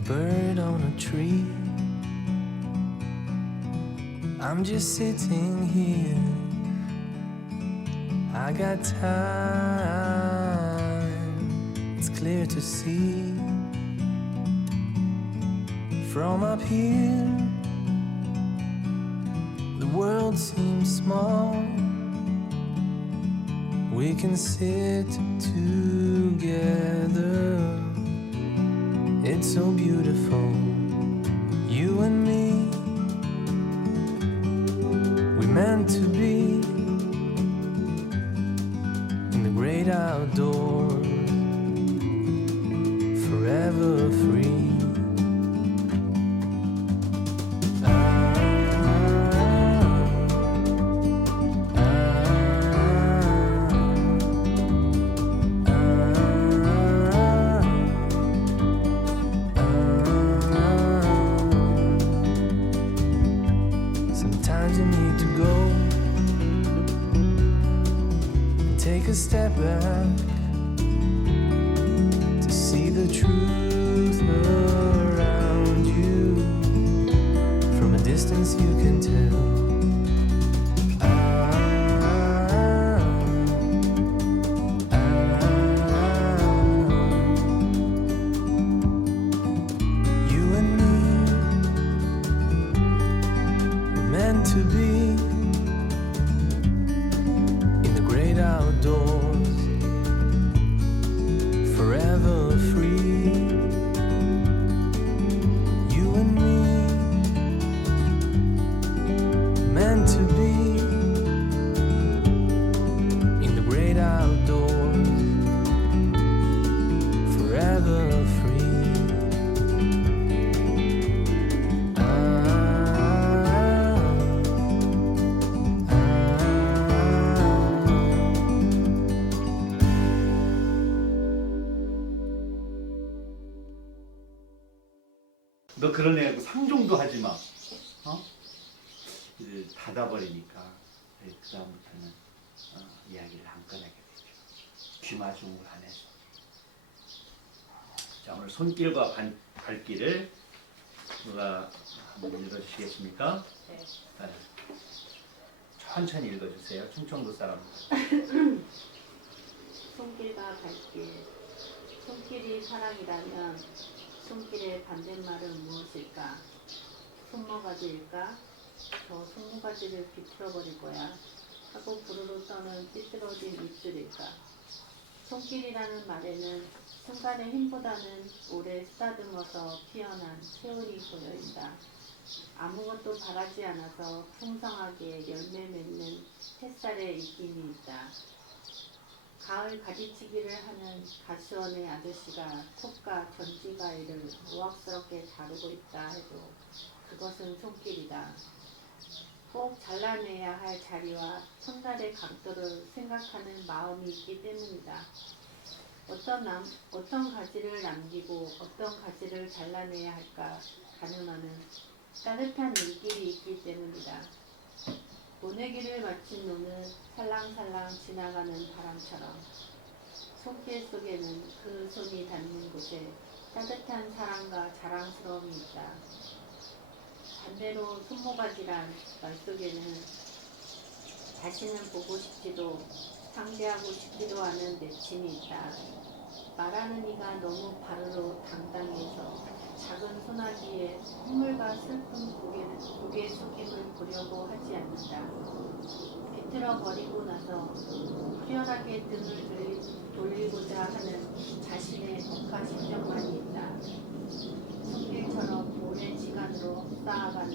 a bird on a tree. I'm just sitting here. I got time. It's clear to see. From up here, the world seems small. We can sit together. It's so beautiful, you and me. We meant to be in the great outdoors, forever free. Sometimes you need to go and take a step back to see the truth around you. From a distance you can tell. You and me were meant to be in the great outdoors, forever free. You and me meant to be in the great outdoors, forever free. 너 그런 애하고 상종도 하지 마. 어? 이제 닫아버리니까 그 다음부터는 이야기를 안 꺼내게 되죠. 귀마중을 안 해서. 자, 오늘 손길과 발길을 누가 한번 읽어주시겠습니까? 네. 네. 천천히 읽어주세요. 충청도 사람들. 손길과 발길. 손길이 사랑이라면 손길의 반대말은 무엇일까? 손모가지일까? 저 손모가지를 비틀어버릴 거야 하고 부르르 떠는 삐뚤어진 입술일까? 손길이라는 말에는 순간의 힘보다는 오래 쓰다듬어서 피어난 체온이 보여있다. 아무것도 바라지 않아서 풍성하게 열매 맺는 햇살의 입김이 있다. 가을 가지치기를 하는 가수원의 아저씨가 톱과 전지가위를 우악스럽게 다루고 있다 해도 그것은 손길이다. 꼭 잘라내야 할 자리와 손날의 각도를 생각하는 마음이 있기 때문이다. 어떤 가지를 남기고 어떤 가지를 잘라내야 할까 가늠하는 따뜻한 눈길이 있기 때문이다. 모내기를 마친 노는 살랑살랑 지나가는 바람처럼 손길 속에는 그 손이 닿는 곳에 따뜻한 사랑과 자랑스러움이 있다. 반대로 손모가지란 말 속에는 다시는 보고 싶지도 상대하고 싶지도 않은 내침이 있다. 말하는 이가 너무 바르르 당당해서 작은 소나기에 콧물과 슬픈 고개 숙임을 보려고 하지 않는다. 비틀어 버리고 나서 후련하게 등을 돌리고자 하는 자신의 독한 심정만이 있다. 손길처럼 오랜 시간으로 쌓아가는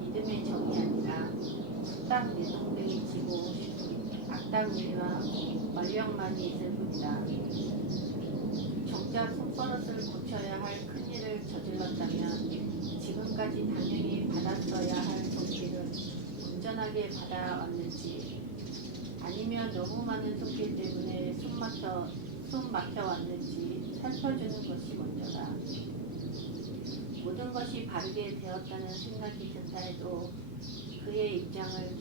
믿음의 정이 아니라 뚝딱 내동댕이 치고 악담이나 말령만이 있을 뿐이다. 정작 손버릇을 고쳐야 할 큰일을 저질렀다면 지금까지 당연히 받았어야 할 손길을 온전하게 받아왔는지 아니면 너무 많은 손길 때문에 숨 막혀왔는지 살펴주는 것이 먼저다. 모든 것이 바르게 되었다는 생각이 든다 해도 그의 입장을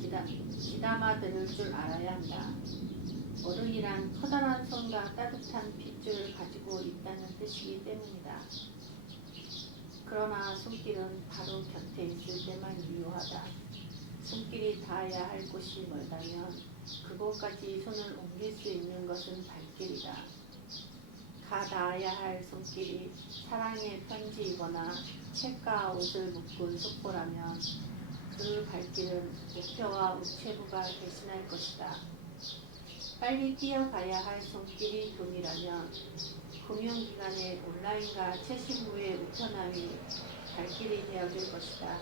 귀담아 들을 줄 알아야 한다. 어른이란 커다란 손과 따뜻한 핏줄을 가지고 있다는 뜻이기 때문이다. 그러나 손길은 바로 곁에 있을 때만 유효하다. 손길이 닿아야 할 곳이 멀다면 그곳까지 손을 옮길 수 있는 것은 발길이다. 가 닿아야 할 손길이 사랑의 편지이거나 책과 옷을 묶은 속보라면 그 발길은 목표와 우체부가 대신할 것이다. 빨리 뛰어가야 할 손길이 돈이라면 금융기관의 온라인과 최신부의 우편함이 발길이 되어줄 것이다.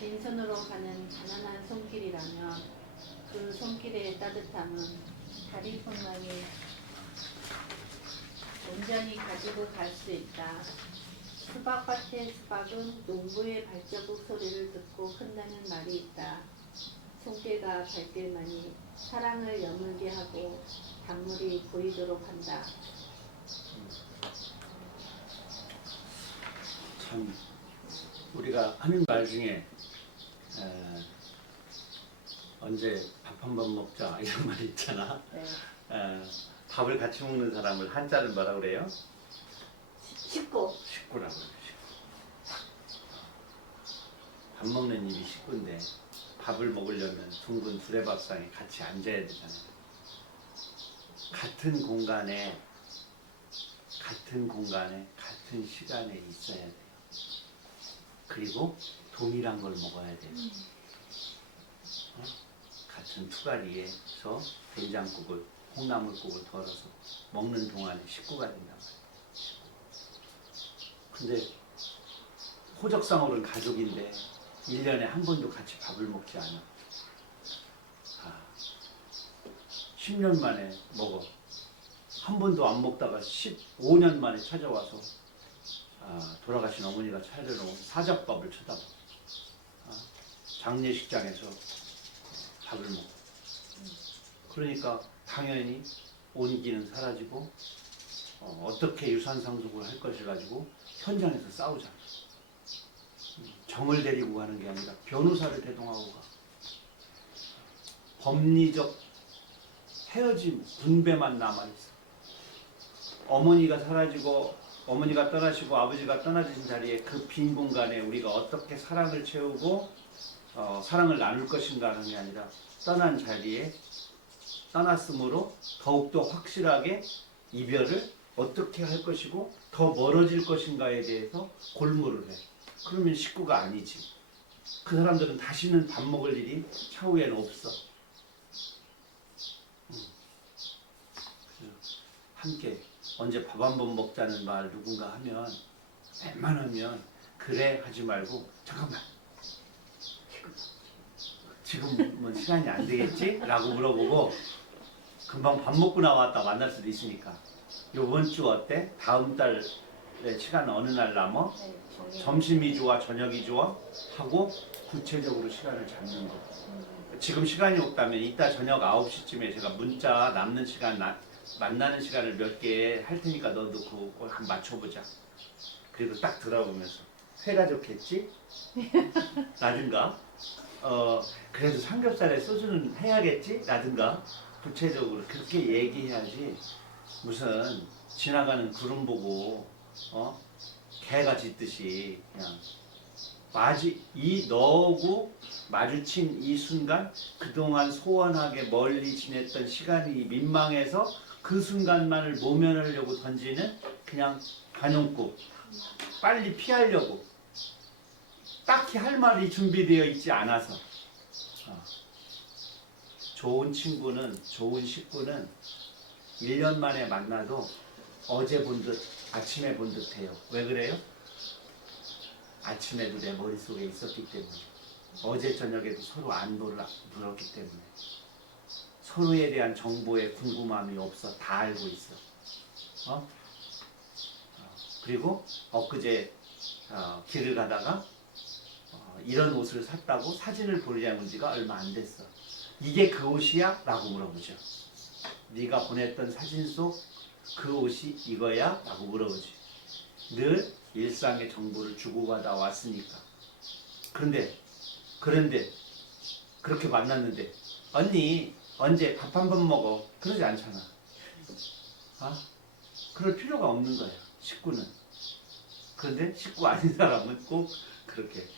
빈손으로 가는 가난한 손길이라면 그 손길의 따뜻함은 다리뿐만이 온전히 가지고 갈 수 있다. 수박밭의 수박은 농부의 발자국 소리를 듣고 끝나는 말이 있다. 손길과 발길만이 사랑을 여물게 하고 단물이 보이도록 한다. 참 우리가 하는 말 중에 언제 밥 한 번 먹자 이런 말이 있잖아. 네. 밥을 같이 먹는 사람을 한자를 뭐라 그래요? 식구. 식구라고 해요. 밥 먹는 입이 식구인데 밥을 먹으려면 둥근 두레밥상에 같이 앉아야 되잖아요. 같은 공간에 같은 시간에 있어야 돼요. 그리고 동일한 걸 먹어야 돼요. 같은 투가리에서 된장국을 콩나물국을 덜어서 먹는 동안에 식구가 된단 말이에요. 근데 호적상으로는 가족인데 1년에 한 번도 같이 밥을 먹지 않아. 10년 만에 먹어. 한 번도 안 먹다가 15년 만에 찾아와서 돌아가신 어머니가 차려놓은 사잡밥을 쳐다봐. 장례식장에서 밥을 먹어. 그러니까 당연히 온기는 사라지고 어떻게 유산상속을 할 것을 가지고 현장에서 싸우잖아. 정을 데리고 가는 게 아니라 변호사를 대동하고 가. 법리적 헤어짐, 분배만 남아있어. 어머니가 사라지고 어머니가 떠나시고 아버지가 떠나신 자리에 그 빈 공간에 우리가 어떻게 사랑을 채우고 사랑을 나눌 것인가 하는 게 아니라 떠난 자리에 떠났으므로 더욱더 확실하게 이별을 어떻게 할 것이고 더 멀어질 것인가에 대해서 골몰을 해. 그러면 식구가 아니지. 그 사람들은 다시는 밥 먹을 일이 차후에는 없어. 함께 언제 밥 한 번 먹자는 말 누군가 하면 웬만하면 그래 하지 말고 잠깐만 지금은 시간이 안 되겠지? 라고 물어보고 금방 밥 먹고 나왔다 만날 수도 있으니까 요번 주 어때? 다음 달에 시간 어느 날 남어? 네, 점심이 좋아? 저녁이 좋아? 하고 구체적으로 시간을 잡는 거. 지금 시간이 없다면 이따 저녁 9시쯤에 제가 문자 남는 시간 만나는 시간을 몇 개 할 테니까 너도 그거 한번 맞춰보자. 그리고 딱 들어보면서 회가 좋겠지? 라든가 그래도 삼겹살에 소주는 해야겠지? 라든가 구체적으로 그렇게 얘기해야지 무슨 지나가는 구름 보고 개가 짖듯이 그냥 너하고 마주친 이 순간 그동안 소원하게 멀리 지냈던 시간이 민망해서 그 순간만을 모면하려고 던지는 그냥 관용구 빨리 피하려고 딱히 할 말이 준비되어 있지 않아서 좋은 친구는 좋은 식구는 1년 만에 만나도 어제 본 듯 아침에 본 듯해요. 왜 그래요? 아침에도 내 머릿속에 있었기 때문에 어제 저녁에도 서로 안부를 물었기 때문에 서로에 대한 정보에 궁금함이 없어. 다 알고 있어. 그리고 엊그제 길을 가다가 이런 옷을 샀다고 사진을 보내온 지가 얼마 안 됐어. 이게 그 옷이야? 라고 물어보죠. 네가 보냈던 사진 속 그 옷이 이거야? 라고 물어보지. 늘 일상의 정보를 주고받아 왔으니까. 그런데 그렇게 만났는데 언니 언제 밥 한 번 먹어? 그러지 않잖아. 그럴 필요가 없는 거야. 식구는. 그런데 식구 아닌 사람은 꼭 그렇게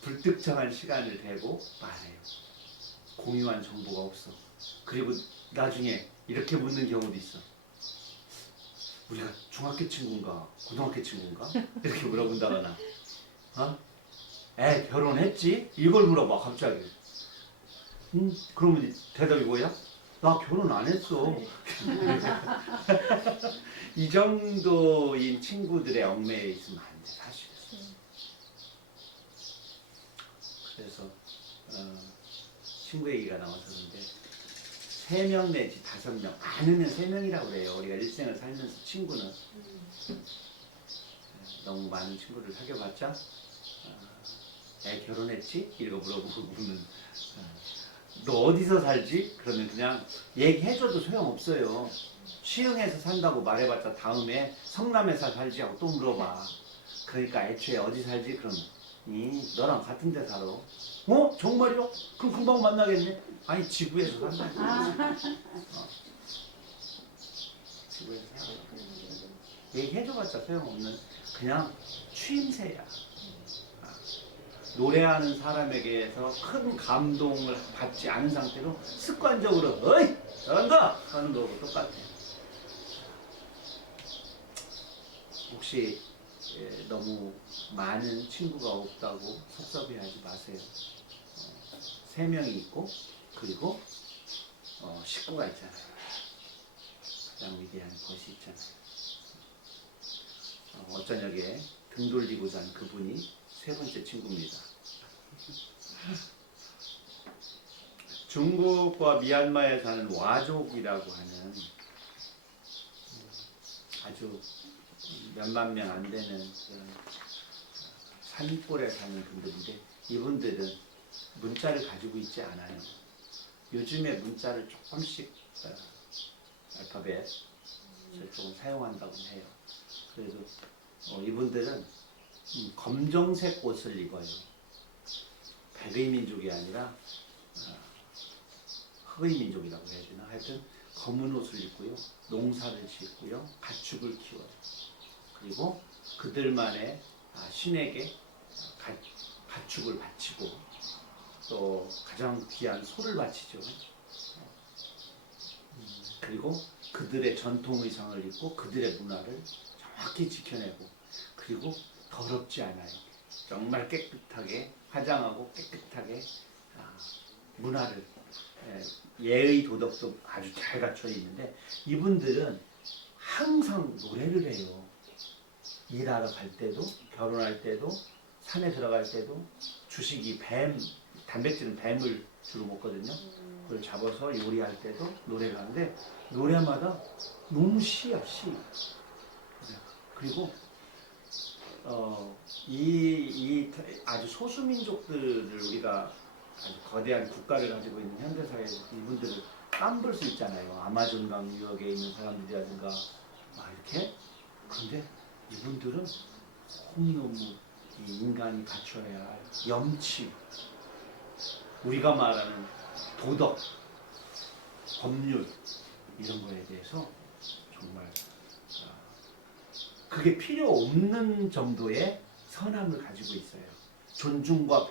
불특정한 시간을 대고 말해요. 공유한 정보가 없어. 그리고 나중에 이렇게 묻는 경우도 있어. 우리가 중학교 친구인가 고등학교 친구인가 이렇게 물어본다거나, 애 결혼했지? 이걸 물어봐 갑자기. 그러면 대답이 뭐야? 나 결혼 안 했어. 이 정도인 친구들의 얽매여 있으면 안 돼, 사실은. 그래서 친구 얘기가 나와서 그런데 3명 내지 5명, 많으면 3명이라고 그래요. 우리가 일생을 살면서 친구는. 너무 많은 친구를 사귀어봤자 애 결혼했지? 이러고 물어보면 너 어디서 살지? 그러면 그냥 얘기해줘도 소용없어요. 시흥에서 산다고 말해봤자 다음에 성남에서 살지 하고 또 물어봐. 그러니까 애초에 어디 살지? 그러면 너랑 같은 데 살아. 정말요? 그럼 금방 만나겠네? 아니 지구에서 산다. 지구에서 살아. 얘기해줘봤자 소용없는 그냥 추임새야. 노래하는 사람에게서 큰 감동을 받지 않은 상태로 습관적으로 어이! 잘한다! 하는 거하고 똑같아. 혹시 너무 많은 친구가 없다고 섭섭해하지 마세요. 3명이 있고 그리고 식구가 있잖아요. 가장 위대한 것이 있잖아요. 어쩌녁에 등 돌리고 잔 그분이 3번째 친구입니다. 중국과 미얀마에 사는 와족이라고 하는 아주 몇만 명 안 되는 그런 산골에 사는 분들인데, 이분들은 문자를 가지고 있지 않아요. 요즘에 문자를 조금씩 알파벳을 조금 사용한다고 해요. 그래도 이분들은 검정색 옷을 입어요. 백의 민족이 아니라 흑의 민족이라고 해야 되나? 하여튼 검은 옷을 입고요. 농사를 짓고요. 가축을 키워요. 그리고 그들만의 신에게 가축을 바치고 또 가장 귀한 소를 바치죠. 그리고 그들의 전통 의상을 입고 그들의 문화를 정확히 지켜내고, 그리고 더럽지 않아요. 정말 깨끗하게 화장하고 깨끗하게 문화를, 예의 도덕도 아주 잘 갖춰 있는데, 이분들은 항상 노래를 해요. 일하러 갈 때도, 결혼할 때도, 산에 들어갈 때도. 주식이 뱀, 단백질은 뱀을 주로 먹거든요. 그걸 잡아서 요리할 때도 노래를 하는데, 노래마다 너무 시야, 시. 그리고 이 아주 소수민족들을 우리가 아주 거대한 국가를 가지고 있는 현대사회에서 이분들을 깜볼 수 있잖아요. 아마존강 유역에 있는 사람들이라든가 이렇게. 그런데 이분들은 너무너무 인간이 갖춰야 할 염치, 우리가 말하는 도덕, 법률, 이런 거에 대해서 정말 그게 필요 없는 정도의 선함을 가지고 있어요. 존중과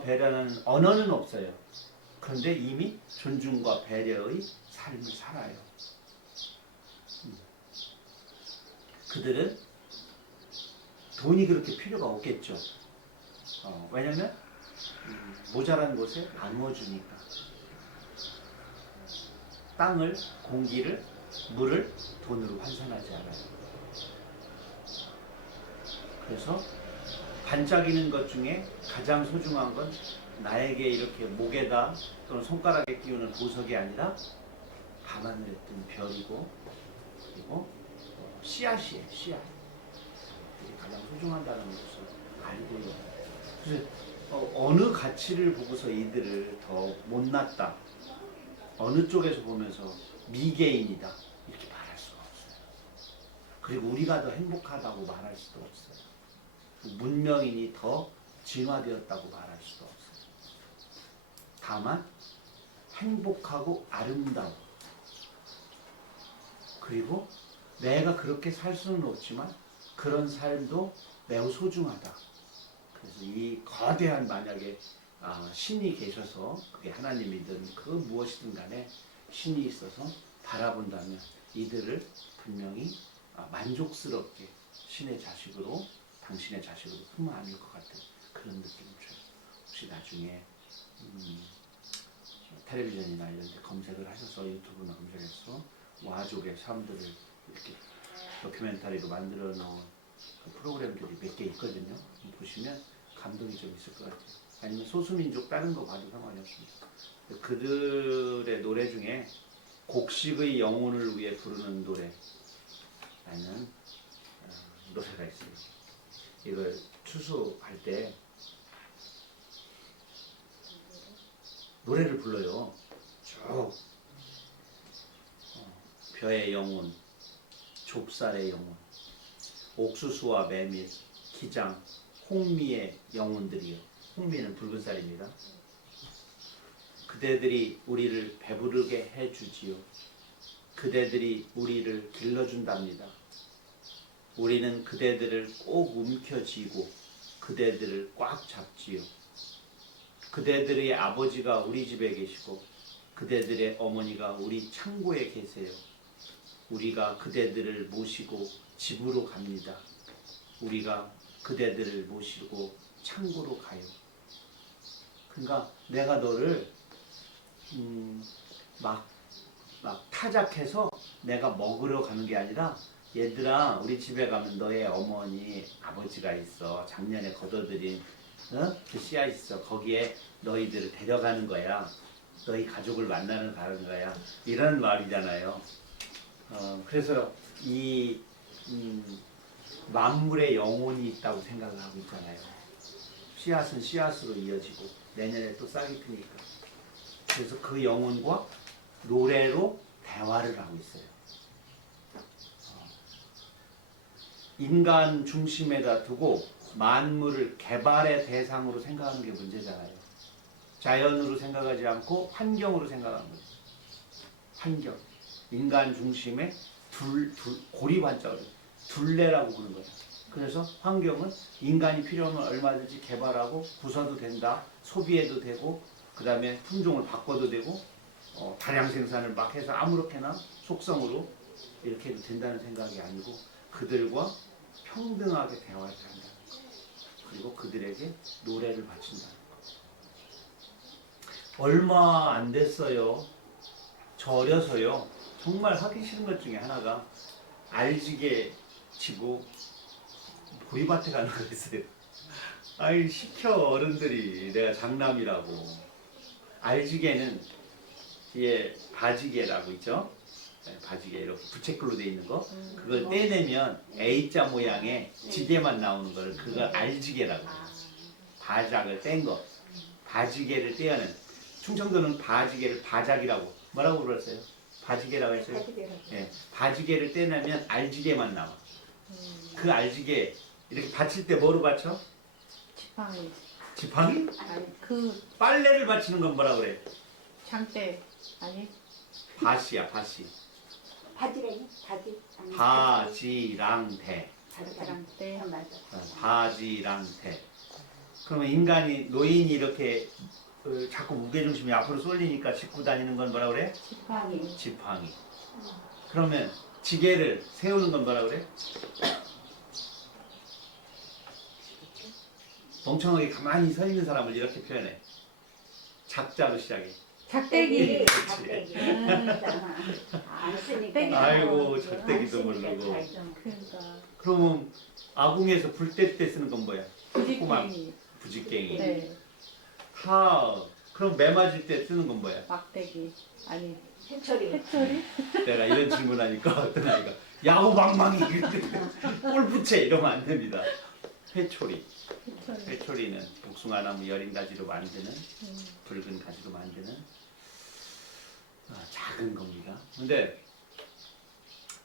배려라는 언어는 없어요. 그런데 이미 존중과 배려의 삶을 살아요. 그들은 돈이 그렇게 필요가 없겠죠. 왜냐면 모자란 곳에 나누어주니까. 땅을, 공기를, 물을 돈으로 환산하지 않아요. 그래서 반짝이는 것 중에 가장 소중한 건 나에게 이렇게 목에다 또는 손가락에 끼우는 보석이 아니라 밤하늘에 뜬 별이고, 그리고 씨앗이에요. 씨앗. 이게 가장 소중하다는 것을 알고요. 그래서 어느 가치를 보고서 이들을 더 못났다, 어느 쪽에서 보면서 미개인이다 이렇게 말할 수가 없어요. 그리고 우리가 더 행복하다고 말할 수도 없어요. 문명인이 더 진화되었다고 말할 수도 없어요. 다만 행복하고 아름다워, 그리고 내가 그렇게 살 수는 없지만 그런 삶도 매우 소중하다. 그래서 이 거대한 만약에 신이 계셔서 그게 하나님이든 그 무엇이든 간에 신이 있어서 바라본다면 이들을 분명히 만족스럽게 신의 자식으로 당신의 자식으로 품어 안을 것 같은 그런 느낌을 줘요. 혹시 나중에 텔레비전이나 이런 데 검색을 하셔서 유튜브나 검색해서 와족의 삶들을 이렇게 다큐멘터리로 만들어 놓은 그 프로그램들이 몇 개 있거든요. 보시면 감동이 좀 있을 것 같아요. 아니면 소수민족 다른 거 봐도 상관이 없습니다. 그들의 노래 중에 곡식의 영혼을 위해 부르는 노래라는 노래가 있어요. 이걸 추수할 때 노래를 불러요. 쭉 벼의 영혼, 좁쌀의 영혼, 옥수수와 메밀, 기장, 홍미의 영혼들이요. 홍미는 붉은 쌀입니다. 그대들이 우리를 배부르게 해주지요. 그대들이 우리를 길러준답니다. 우리는 그대들을 꼭 움켜쥐고 그대들을 꽉 잡지요. 그대들의 아버지가 우리 집에 계시고 그대들의 어머니가 우리 창고에 계세요. 우리가 그대들을 모시고 집으로 갑니다. 우리가 그대들을 모시고 창고로 가요. 그러니까 내가 너를 막 타작해서 내가 먹으러 가는 게 아니라 얘들아 우리 집에 가면 너의 어머니 아버지가 있어. 작년에 거둬들인 그 씨앗 있어. 거기에 너희들을 데려가는 거야. 너희 가족을 만나는 가는 거야. 이런 말이잖아요. 그래서 이 만물의 영혼이 있다고 생각을 하고 있잖아요. 씨앗은 씨앗으로 이어지고 내년에 또 싹이 트니까. 그래서 그 영혼과 노래로 대화를 하고 있어요. 인간 중심에다 두고 만물을 개발의 대상으로 생각하는 게 문제잖아요. 자연으로 생각하지 않고 환경으로 생각하는 거죠. 환경. 인간 중심의 고리반짝을 둘레라고 부르는 거예요. 그래서 환경은 인간이 필요하면 얼마든지 개발하고 부숴도 된다. 소비해도 되고 그 다음에 품종을 바꿔도 되고 다량 생산을 막 해서 아무렇게나 속성으로 이렇게 해도 된다는 생각이 아니고 그들과 평등하게 대화를 한다는 거. 그리고 그들에게 노래를 바친다는 거. 얼마 안 됐어요. 저 어려서요. 정말 하기 싫은 것 중에 하나가 알지게 지고 보리밭에 가는 거 있어요. 아이 시켜 어른들이 내가 장남이라고. 알지게는 뒤에 바지개라고 있죠. 바지개 이렇게 부채꼴로 돼 있는 거. 그걸 떼내면 A자 모양의 지게만 나오는 걸 그걸 알지게라고 해요. 바작을 뗀 거. 바지개를 떼어낸. 충청도는 바지개를 바작이라고 뭐라고 불렀어요? 바지개라고 했어요. 예, 바지개를 떼내면 알지개만 나와. 그 알지개 이렇게 받칠 때 뭐로 받쳐? 지팡이. 지팡이? 아니 그 빨래를 받치는 건 뭐라 그래? 장대 아니 바시야 바시. 바지래니? 바지? 아니, 바지랑대. 장대. 맞아. 바지랑대. 그러면 인간이 노인이 이렇게 자꾸 무게중심이 앞으로 쏠리니까 짚고 다니는 건 뭐라 그래? 지팡이. 지팡이. 그러면 지게를 세우는 건 뭐라 그래? 멍청하게 가만히 서 있는 사람을 이렇게 표현해. 작자로 시작해. 작대기. 작대기. 안 쓰니까. 아이고, 작대기도 모르고. 그러니까 그러면 아궁에서 불 뗄 때 쓰는 건 뭐야? 부지깽이. 부지깽이. 네. 그럼 매 맞을 때 쓰는 건 뭐야? 막대기. 아니 해초리. 해초리? 내가 이런 질문하니까 어떤 아이가 야구방망이 골프채 이러면 안 됩니다. 회초리. 해초리. 회초리는 복숭아나무 여린 가지로 만드는 붉은 가지로 만드는 작은 겁니다. 근데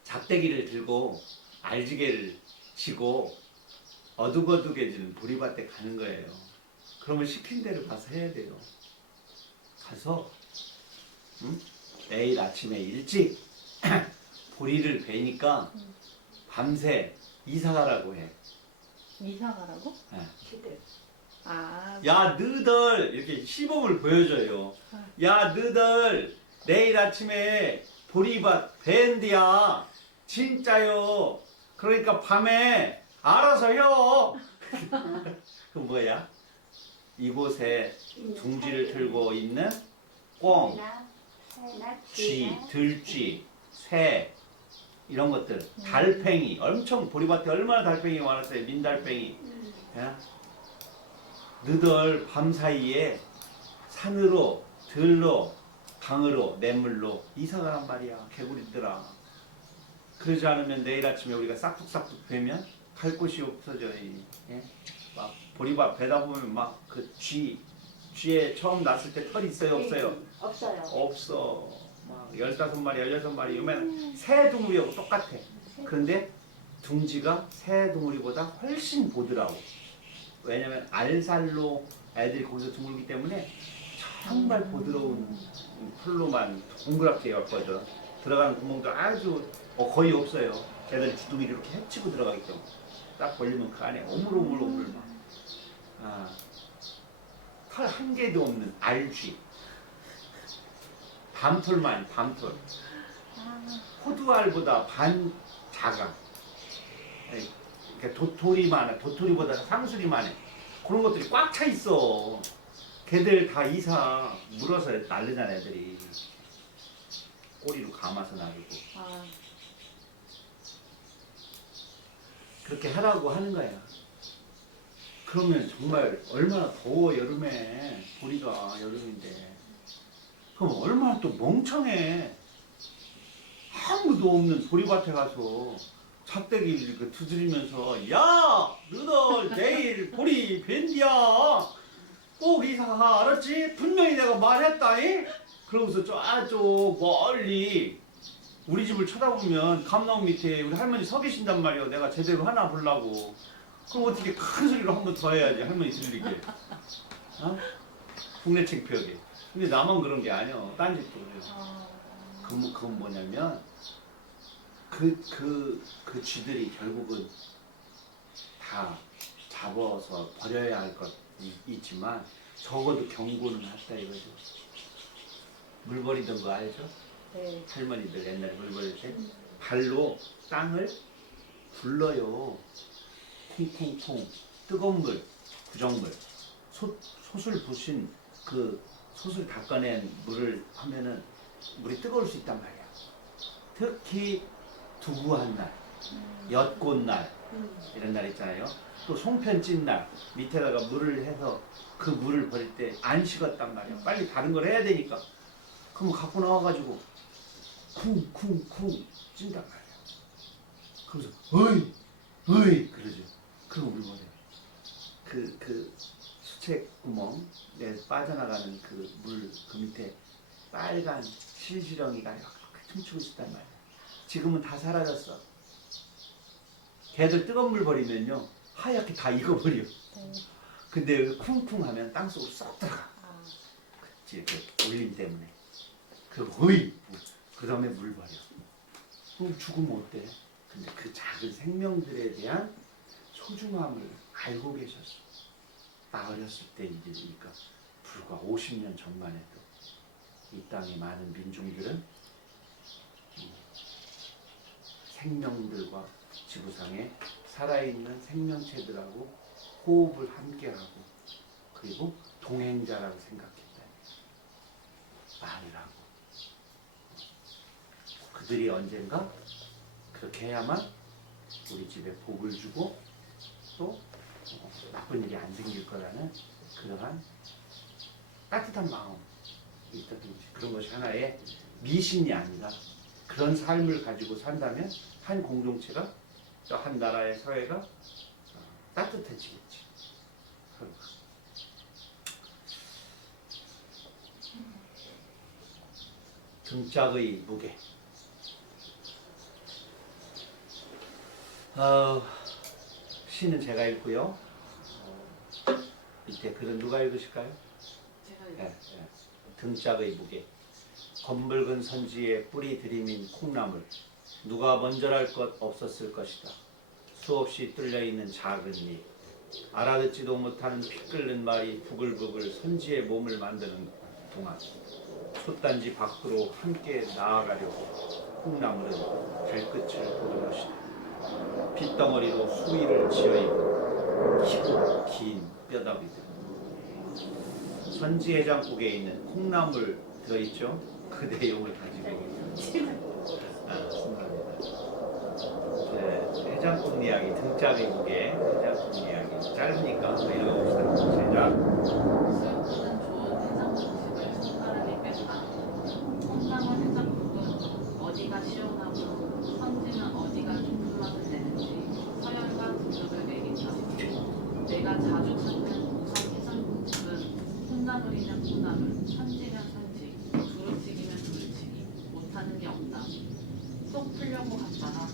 작대기를 들고 알지개를 치고 어둑어둑해지는 보리밭에 가는 거예요. 그러면 시킨 대로 가서 해야 돼요. 가서 매일 아침에 일찍 보리를 베니까 밤새 이사가라고 해. 이사 가라고? 지들. 아, 야 너들 이렇게 시범을 보여줘요. 야 너들 내일 아침에 보리밭 밴드야. 진짜요. 그러니까 밤에 알아서 해요. 그 뭐야? 이곳에 둥지를 들고 있는 꿩, 새나 쥐, 들쥐, 새 이런 것들, 달팽이 엄청 보리밭에 얼마나 달팽이가 많았어요. 민달팽이. 예? 너들 밤 사이에 산으로, 들로, 강으로, 냇물로 이사 가란 말이야. 개구리들아. 그러지 않으면 내일 아침에 우리가 싹둑싹둑 되면 갈 곳이 없어져. 예? 막 보리밭 베다 보면 막 그 쥐에 처음 났을 때 털 있어요, 없어요? 없어요. 없어. 막 15마리, 16마리 요면 새 둥우리하고 똑같아. 그런데 둥지가 새 둥우리보다 훨씬 보드라고. 왜냐면 알살로 애들이 거기서 둥글기 때문에 정말 부드러운 풀로만 동그랗게 엮거든. 들어가는 구멍도 아주 거의 없어요. 걔들 주둥이를 이렇게 헤치고 들어가기 때문에 딱 벌리면 그 안에 오물오물 막 털 한 개도 없는 알쥐. 밤톨만 밤톨. 호두알보다 반 작아. 그러니까 도토리보다 상수리만 해. 그런 것들이 꽉 차 있어. 걔들 다 이사 물어서 날르잖아 애들이. 꼬리로 감아서 나르고. 아, 그렇게 하라고 하는 거야. 그러면 정말 얼마나 더워 여름에. 보리가 여름인데. 그럼 얼마나 또 멍청해. 아무도 없는 보리밭에 가서 작대기를 그 두드리면서 야! 너들 내일 보리 밴디야! 꼭 이사가 알았지? 분명히 내가 말했다잉? 그러고서 저쪽 멀리 우리 집을 쳐다보면 감나무 밑에 우리 할머니 서 계신단 말이야. 내가 제대로 하나 보려고. 그럼 어떻게 큰 소리로 한 번 더 해야지 할머니 들리게. 어? 국내 창피하게. 근데 나만 그런 게 아니야. 딴 집도 그래요. 그건 뭐냐면 그 쥐들이 결국은 다 잡아서 버려야 할 것 있지만 적어도 경고는 했다 이거죠. 물 버리던 거 알죠? 네. 할머니들 옛날에 물 버릴 때 발로 땅을 굴러요. 콩콩콩. 뜨거운 물, 부정물. 솥을 부신 그 솥을 닦아낸 물을 하면은 물이 뜨거울 수 있단 말이야. 특히 두구한 날, 엿꽃 날 이런 날 있잖아요. 또 송편 찐 날 밑에다가 물을 해서 그 물을 버릴 때 안 식었단 말이야. 빨리 다른 걸 해야 되니까. 그럼 갖고 나와가지고 쿵쿵쿵 찐단 말이야. 그러면서 어이 그러죠. 그럼 물 버려. 그 수채 구멍 내 빠져나가는 그 물 그 밑에 빨간 실지렁이가 이렇게 춤추고 있었단 말이야. 지금은 다 사라졌어. 걔들 뜨거운 물 버리면요 하얗게 다 익어버려. 근데 여기 쿵쿵 하면 땅속으로 쏙 들어가. 그치, 이렇게 올림 때문에. 그리고 그 다음에 물 버려. 그럼 죽으면 어때? 근데 그 작은 생명들에 대한 소중함을 알고 계셨어. 나 어렸을 때 일이니까 불과 50년 전만 해도 이 땅의 많은 민중들은 생명들과 지구상에 살아있는 생명체들하고 호흡을 함께하고 그리고 동행자라고 생각했다. 말을 하고 그들이 언젠가 그렇게 해야만 우리 집에 복을 주고 또 나쁜 일이 안 생길 거라는 그러한 따뜻한 마음이 있었던 것이 그런 것이 하나의 미신이 아니라 그런 삶을 가지고 산다면 한 공동체가 또 한 나라의 사회가 따뜻해지겠지. 등짝의 무게. 시는 제가 읽고요. 밑에 글은 누가 읽으실까요? 제가 네. 등짝의 무게. 검붉은 선지에 뿌리 들이민 콩나물. 누가 먼저랄 것 없었을 것이다. 수없이 뚫려있는 작은 잎, 알아듣지도 못하는 피 끓는 말이 부글부글 선지의 몸을 만드는 동안 솥단지 밖으로 함께 나아가려고 콩나물은 발끝을 보는 것이다. 빗덩어리로 수위를 지어입은 깊고 긴 뼈다귀들. 선지 해장국에 있는 콩나물 들어있죠? 그 내용을 가지고 쓴답니다. 해장국 이야기 등짝의 무게, 해장국 이야기 짧으니까 한번 읽어봅시다. 시작. 수육보는 좋은 해장국집을 손가락에 뺀다. 콩나물 해장국은 어디가 시원하고 선지는 어디가 깊은 맛을 내는지 서열과 등급을 매긴다. 내가 자주 찾는 우선 해장국집은 콩나물이면 콩나물, 선지면 선지, 두루치기면 두루치기, 못하는 게 없다. 쏙 풀려고 갔다가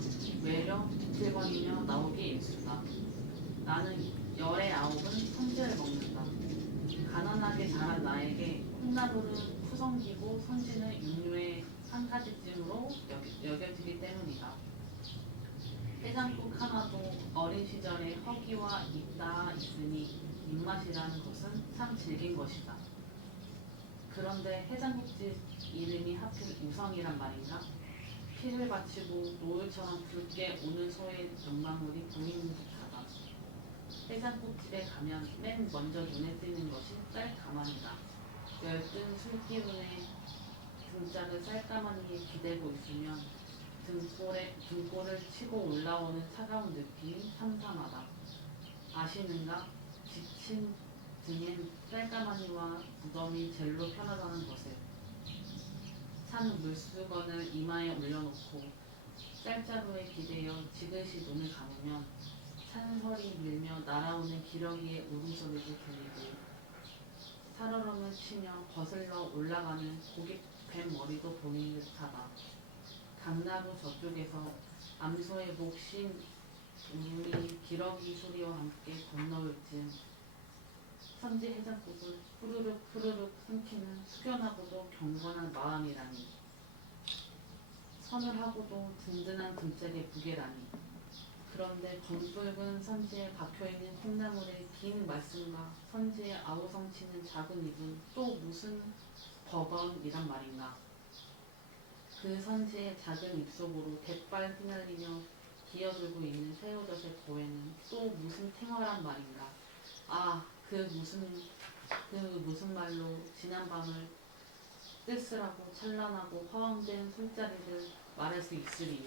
외려 비틀거리며 나오기 일수다. 나는 열의 아홉은 선지를 먹는다. 가난하게 자란 나에게 콩나물은 푸성기고 선지는 육류의 한 가지쯤으로 여겨지기 때문이다. 해장국 하나도 어린 시절에 허기와 있다 있으니 입맛이라는 것은 참 질긴 것이다. 그런데 해장국집 이름이 하필 유성이란 말인가? 피를 바치고 노을처럼 붉게 오는 소의 연방울이 보이는 듯하다. 해장국집에 가면 맨 먼저 눈에 띄는 것이 쌀가마니다. 열뜬 술기운에 등짝을 쌀가마니에 기대고 있으면 등골을 치고 올라오는 차가운 느낌이 삼삼하다. 아시는가? 지친 등엔 쌀가마니와 무덤이 젤로 편하다는 것을. 찬 물수건을 이마에 올려놓고 쌀자루에 기대어 지그시 눈을 감으면 찬설이 밀며 날아오는 기러기의 울음소리도 들리고 살얼음을 치며 거슬러 올라가는 고깃뱀 머리도 보이는 듯하다. 강나루 저쪽에서 암소의 목신 울음이 기러기 소리와 함께 건너올 즈음 선지 해장국을 후루룩 후루룩 삼키는 숙연하고도 경건한 마음이라니. 서늘하고도 든든한 등짝의 무게라니. 그런데 검붉은 선지에 박혀있는 콩나물의 긴 말씀과 선지의 아우성치는 작은 입은 또 무슨 버거움이란 말인가. 그 선지의 작은 입속으로 대빨 휘날리며 기어들고 있는 새우젓의 고에는 또 무슨 탱화란 말인가. 아, 그 무슨 말로 지난밤을 쓸쓸하고 찬란하고 허황된 술자리를 말할 수 있으리요.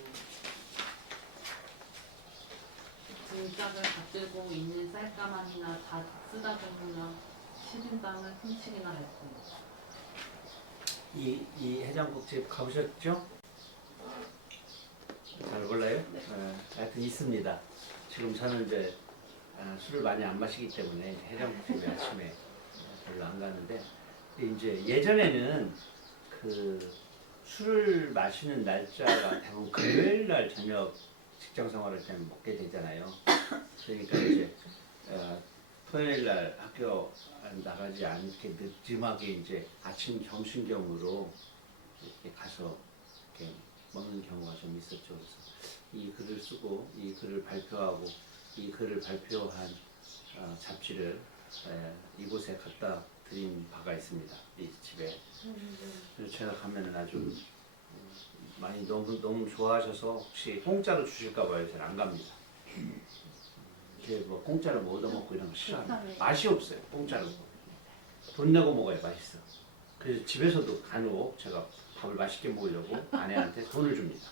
등짝을 받들고 있는 쌀가마니나 다 쓰다듬으며 식은땀을 훔치기나 할 뿐. 이 해장국집 가보셨죠? 잘 몰라요? 하여튼 있습니다. 지금 저는 이제 술을 많이 안 마시기 때문에 해장국집에 아침에 별로 안 가는데, 이제 예전에는 그 술을 마시는 날짜가 대부분 금요일 날 저녁 직장 생활할 때는 먹게 되잖아요. 그러니까 이제 토요일 날 학교 나가지 않게 늦지막에 이제 아침 점심경으로 이렇게 가서 이렇게 먹는 경우가 좀 있었죠. 그래서 이 글을 쓰고 이 글을 발표하고 이 글을 발표한 잡지를 이곳에 갖다 드린 바가 있습니다. 이 집에. 그래서 제가 가면은 아주 많이 너무 좋아하셔서 혹시 공짜로 주실까 봐요. 잘 안 갑니다. 이렇게 뭐 공짜로 뭐 얻어먹고 이런 거 싫어합니다. 맛이 없어요. 공짜로. 돈 내고 먹어야 맛있어. 그래서 집에서도 간혹 제가 밥을 맛있게 먹으려고 아내한테 돈을 줍니다.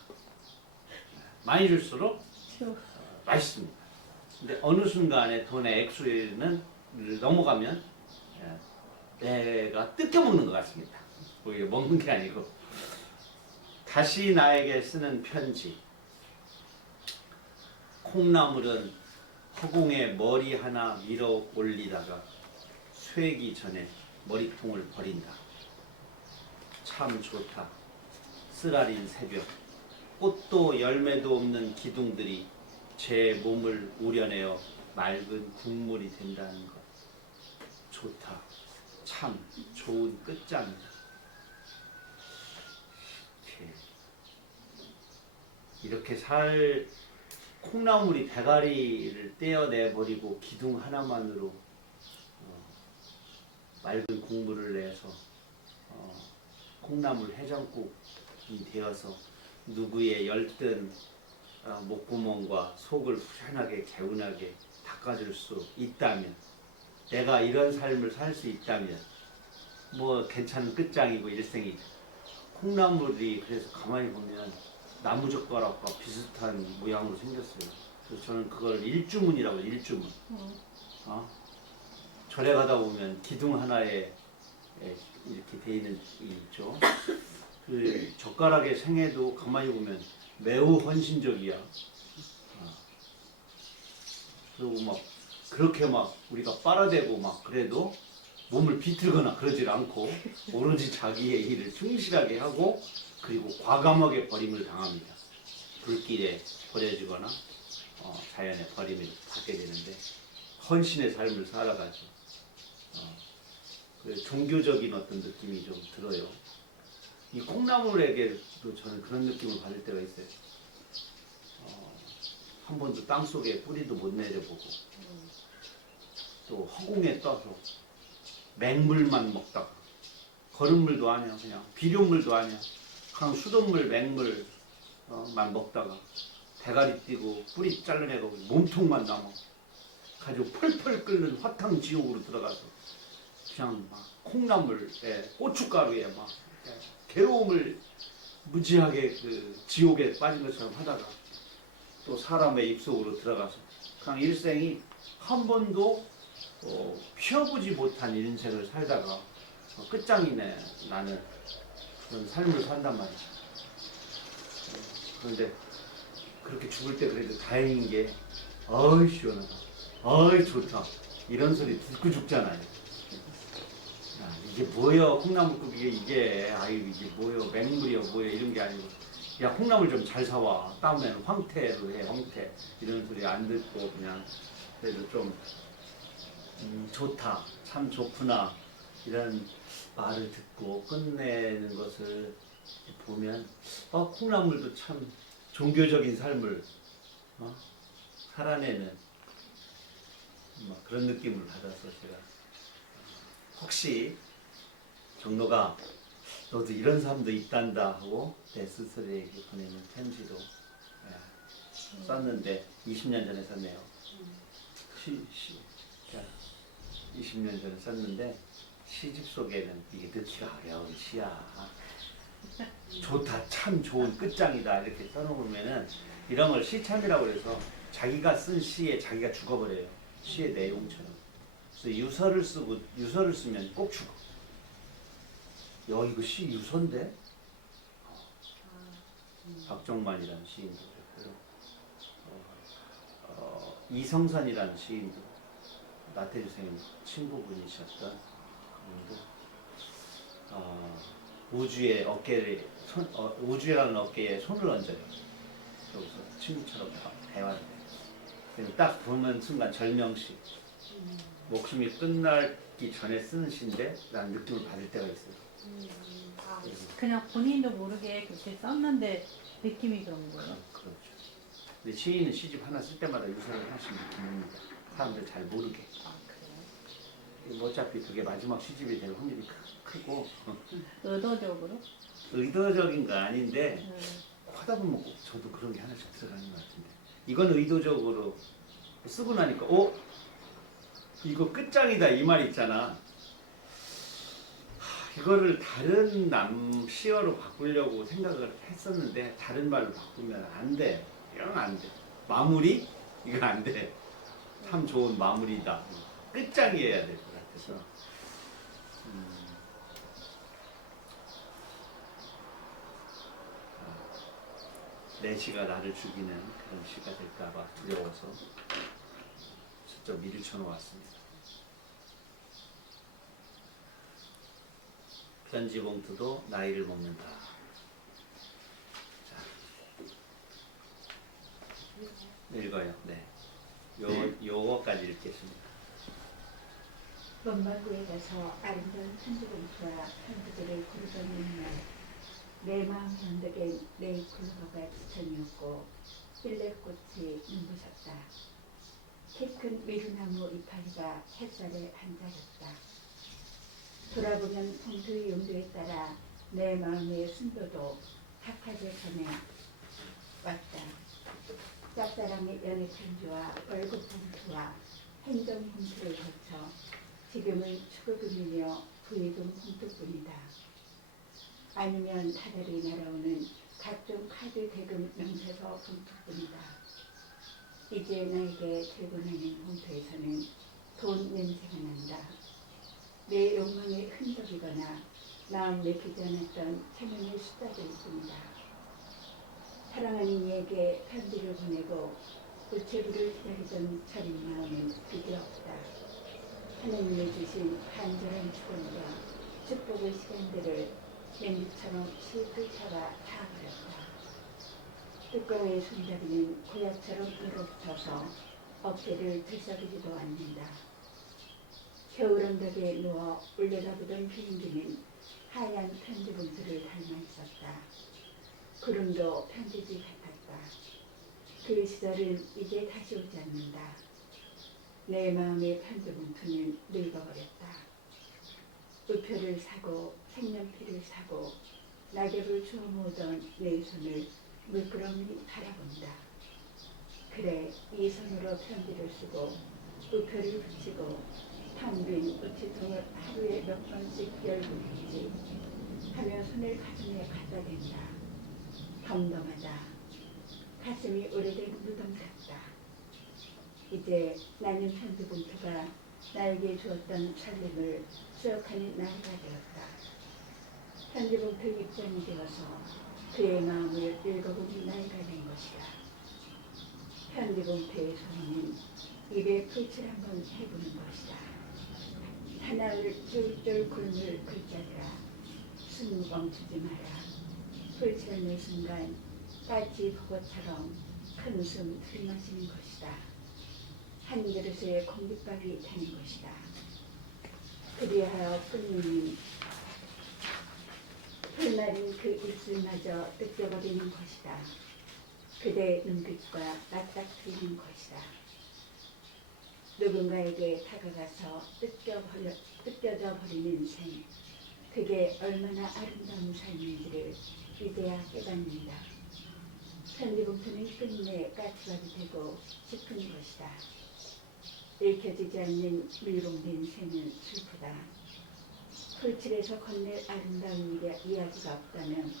많이 줄수록 맛있습니다. 근데 어느 순간에 돈의 액수는 넘어가면 내가 뜯겨 먹는 것 같습니다. 오히려 먹는 게 아니고. 다시 나에게 쓰는 편지. 콩나물은 허공에 머리 하나 밀어 올리다가 쇠기 전에 머리통을 버린다. 참 좋다. 쓰라린 새벽. 꽃도 열매도 없는 기둥들이 제 몸을 우려내어 맑은 국물이 된다는 것. 좋다. 참 좋은 끝장이다. 이렇게 살 콩나물이 대가리를 떼어내버리고 기둥 하나만으로 맑은 국물을 내서 콩나물 해장국이 되어서 누구의 열뜬 목구멍과 속을 후련하게 개운하게 닦아줄 수 있다면, 내가 이런 삶을 살 수 있다면 뭐 괜찮은 끝장이고 일생이죠. 콩나물이 그래서 가만히 보면 나무젓가락과 비슷한 모양으로 생겼어요. 그래서 저는 그걸 일주문이라고 해요. 일주문. 절에 가다 보면 기둥 하나에 이렇게 돼 있는 게 있죠. 그 젓가락의 생애도 가만히 보면 매우 헌신적이야. 그리고 막 그렇게 막 우리가 빨아대고 막 그래도 몸을 비틀거나 그러질 않고 오로지 자기의 일을 충실하게 하고 그리고 과감하게 버림을 당합니다. 불길에 버려지거나 자연에 버림을 받게 되는데 헌신의 삶을 살아가죠. 그 종교적인 어떤 느낌이 좀 들어요. 이 콩나물에게도 저는 그런 느낌을 받을 때가 있어요. 한 번도 땅 속에 뿌리도 못 내려보고 또 허공에 떠서 맹물만 먹다가, 거름물도 아니야, 그냥 비료물도 아니야, 그냥 수돗물 맹물만 먹다가 대가리 띄고 뿌리 잘라내고 몸통만 남아 가지고 펄펄 끓는 화탕 지옥으로 들어가서 그냥 막 콩나물에 고춧가루에 막 괴로움을 무지하게 그 지옥에 빠진 것처럼 하다가 또 사람의 입속으로 들어가서 그냥 일생이 한 번도 피워보지 못한 인생을 살다가 끝장이네 나는 그런 삶을 산단 말이죠. 그런데 그렇게 죽을 때 그래도 다행인 게 어이 시원하다, 어이 좋다, 이런 소리 듣고 죽잖아요. 야, 이게 뭐여 콩나물국이 이게 아유 이게 뭐여 맹물이여 뭐여 이런 게 아니고, 야 콩나물 좀 잘 사와, 다음에는 황태로 해, 황태, 이런 소리 안 듣고 그냥 그래도 좀 좋다, 참 좋구나, 이런 말을 듣고 끝내는 것을 보면 콩나물도 참 종교적인 삶을 살아내는 그런 느낌을 받아서 제가 혹시 종로가 너도 이런 사람도 있단다 하고 내 스스로에게 보내는 편지도 썼는데 20년 전에 썼네요. 20년 전에 썼는데 시집 속에는 이게 넣기가 어려운 시야. 좋다, 참 좋은 끝장이다 이렇게 써놓으면은 이런 걸 시참이라고 해서 자기가 쓴 시에 자기가 죽어버려요. 시의 내용처럼. 그래서 유서를 쓰면 꼭 죽어. 야 이거 시 유서인데? 박정만이라는 시인도 그랬고요. 이성선이라는 시인도 나태주 선생님 친구분이셨던 분도 우주라는 어깨에 손을 얹어요. 여기서 친구처럼 대화를 해요. 그래서 딱 보는 순간 절명시, 목숨이 끝나기 전에 쓰는 시인데 라는 느낌을 받을 때가 있어요. 그냥 본인도 모르게 그렇게 썼는데 느낌이 그런 거예요. 그렇죠. 근데 시인은 시집 하나 쓸 때마다 유서를 하나씩 깁니다. 사람들 잘 모르게. 그래요? 어차피 그게 마지막 시집이 될 확률이 크고 의도적으로? 의도적인 거 아닌데 하다 보면 꼭 저도 그런 게 하나씩 들어가는 것 같은데, 이건 의도적으로 쓰고 나니까 이거 끝장이다 이 말 있잖아. 이거를 다른 시어로 바꾸려고 생각을 했었는데 다른 말로 바꾸면 안 돼. 이건 안 돼. 마무리? 이거 안 돼. 참 좋은 마무리다. 끝장이어야 될 것 같아서. 내 시가 나를 죽이는 그런 시가 될까봐 두려워서 직접 미리 쳐놓았습니다. 편지 봉투도 나이를 먹는다. 자, 읽어요. 네. 요거까지 읽겠습니다. 문방구에 가서 아름다운 편지봉투와 편지들을 고르던 날 내 마음 한덕에 내 굴러가 지천이었고 일레꽃이 눈부셨다. 키 큰 미루나무 이파리가 햇살에 반짝였다. 돌아보면 봉투의 용도에 따라 내 마음의 순도도 각하게 전해 왔다. 짝사랑의 연애 편지와 월급 봉투와 행정 봉투를 거쳐 지금은 축의금이며 부의금 봉투뿐이다. 아니면 다달이 날아오는 각종 카드 대금 명세서 봉투뿐이다. 이제 나에게 들고 나는 봉투에서는 돈 냄새가 난다. 내 욕망의 흔적이거나 마음 내키지 않았던 체면의 숫자들 뿐이다. 사랑하는 이에게 편지를 보내고 우체부를 기다리던 저린 마음은 그게 없다. 하나님이 주신 간절한 축원과 축복의 시간들을 맨유처럼 실풀 차가 다 버렸다. 뚜껑의 손잡이는 고약처럼 늘어붙어서 어깨를 들썩이지도 않는다. 겨울 언덕에 누워 올려다보던 비행기는 하얀 편지 봉투를 닮아 있었다. 구름도 편지지 같았다. 그 시절은 이제 다시 오지 않는다. 내 마음의 편지 봉투는 늙어버렸다. 우표를 사고 색연필을 사고 낙엽을 주워 모으던 내 손을 물끄러미 바라본다. 그래, 이 손으로 편지를 쓰고 우표를 붙이고 텅 빈 우체통을 하루에 몇 번씩 열고 있지 하며 손을 가슴에 갖다 댄다. 덤덤하다. 가슴이 오래된 무덤 같다. 이제 나는 편지 봉투가 나에게 주었던 설렘을 추억하는 나이가 되었다. 편지 봉투 입장이 되어서 그의 마음을 읽어보는 나이가 된 것이다. 편지 봉투의 소리는 입에 풀칠 한번 해보는 것이다. 하나를 쫄쫄 굶을 글자들아, 숨 멈추지 마라. 풀칠하는 순간 까치 보고처럼 큰 숨 들이마시는 것이다. 한 그릇에 공깃밥이 되는 것이다. 그리하여 끝내는 풀마린 그 입술마저 뜯겨버리는 것이다. 그대의 눈빛과 맞닥뜨리는 것이다. 누군가에게 다가가서 뜯겨져 버리는 생, 그게 얼마나 아름다운 삶인지를 이제야 깨닫는다. 편지 봉투는 끝내 까치밥이 되고 싶은 것이다. 읽혀지지 않는 밀봉된 생은 슬프다. 풀칠에서 건넬 아름다운 이야기가 없다면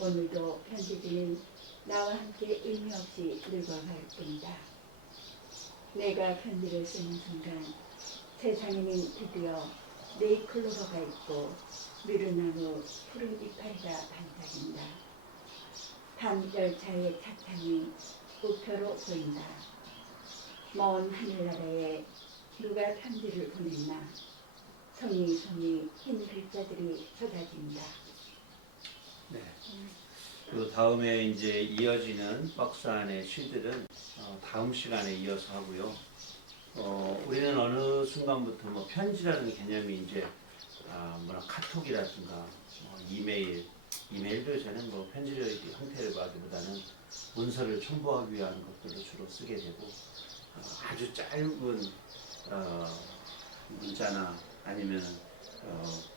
오늘도 편지지는 나와 함께 의미 없이 늙어갈 뿐이다. 내가 편지를 쓰는 순간 세상에는 드디어 네잎클로버가 있고 미루나무 푸른 이파리가 반짝인다. 밤 열차의 차창이 우표로 보인다. 먼 하늘나라에 누가 편지를 보냈나. 송이 흰 글자들이 쏟아진다. 네. 그 다음에 이제 이어지는 박스 안의 시들은 다음 시간에 이어서 하고요. 우리는 어느 순간부터 뭐 편지라는 개념이 이제 카톡이라든가 이메일도 요새는 뭐 편지의 형태를 봐기보다는 문서를 첨부하기 위한 것들을 주로 쓰게 되고 아주 짧은 문자나 아니면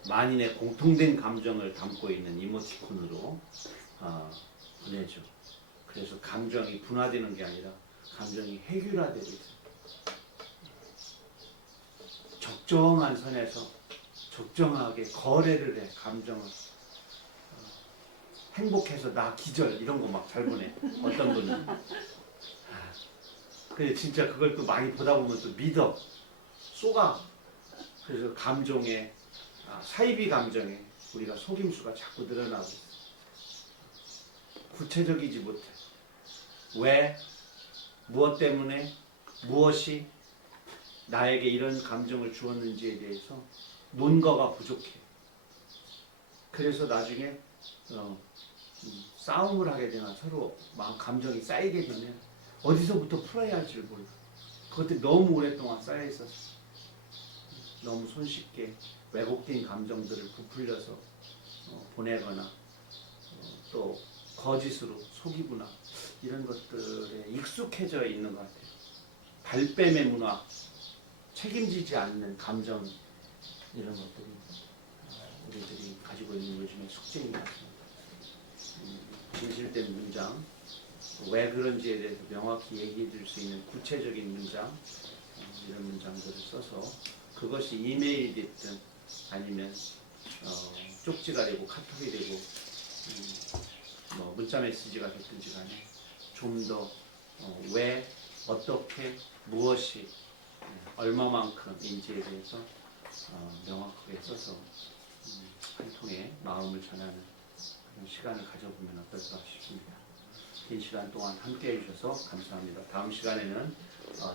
만인의 공통된 감정을 담고 있는 이모티콘으로 보내죠. 그래서 감정이 분화되는 게 아니라 감정이 해결화되고 있어요. 적정한 선에서 적정하게 거래를 해. 감정을 행복해서 나 기절 이런 거 막 잘 보내. 어떤 분은 근데 진짜 그걸 또 많이 보다 보면 또 믿어. 쏘가. 그래서 감정에 사이비 감정에 우리가 속임수가 자꾸 늘어나고 있어. 구체적이지 못해. 왜? 무엇 때문에? 무엇이 나에게 이런 감정을 주었는지에 대해서 논거가 부족해. 그래서 나중에 싸움을 하게 되나 서로 마음 감정이 쌓이게 되면 어디서부터 풀어야 할지를 몰라. 그것들이 너무 오랫동안 쌓여 있었어. 너무 손쉽게 왜곡된 감정들을 부풀려서 보내거나 또 거짓으로 속이거나 이런 것들에 익숙해져 있는 것 같아요. 발뺌의 문화, 책임지지 않는 감정 이런 것들이 우리들이 가지고 있는 요즘의 숙제인 것 같습니다. 진실된 문장, 왜 그런지에 대해서 명확히 얘기해 줄 수 있는 구체적인 문장, 이런 문장들을 써서 그것이 이메일이 됐든 아니면 쪽지가 되고 카톡이 되고 뭐 문자 메시지가 됐든지 간에 좀 더 왜, 어떻게, 무엇이, 얼마만큼인지에 대해서 명확하게 써서 한 통의 마음을 전하는 그런 시간을 가져보면 어떨까 싶습니다. 긴 시간 동안 함께 해주셔서 감사합니다. 다음 시간에는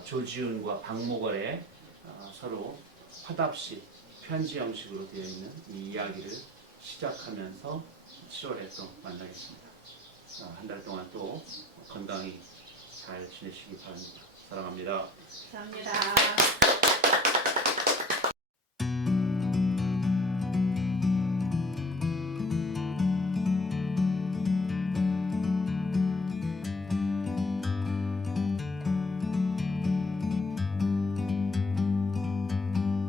조지훈과 박목월의 서로 화답시 편지 형식으로 되어 있는 이 이야기를 시작하면서 7월에 또 만나겠습니다. 한 달 동안 또 건강히 잘 지내시기 바랍니다. 사랑합니다. 감사합니다.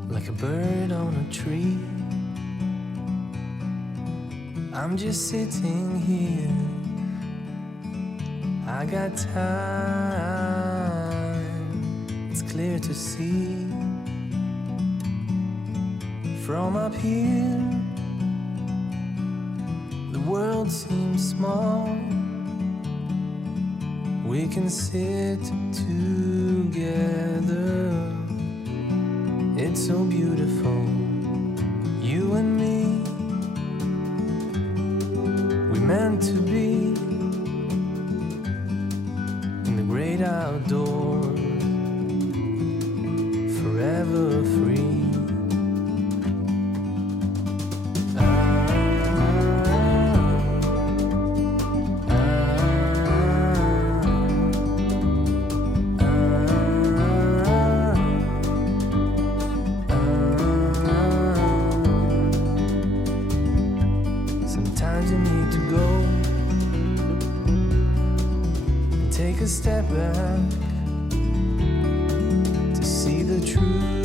Like a bird on a tree, I'm just sitting here. I got time, it's clear to see. From up here, the world seems small. We can sit together. It's so beautiful, you and me. We meant to be in the great outdoors, forever free. Sometimes you need to go and take a step back to see the truth.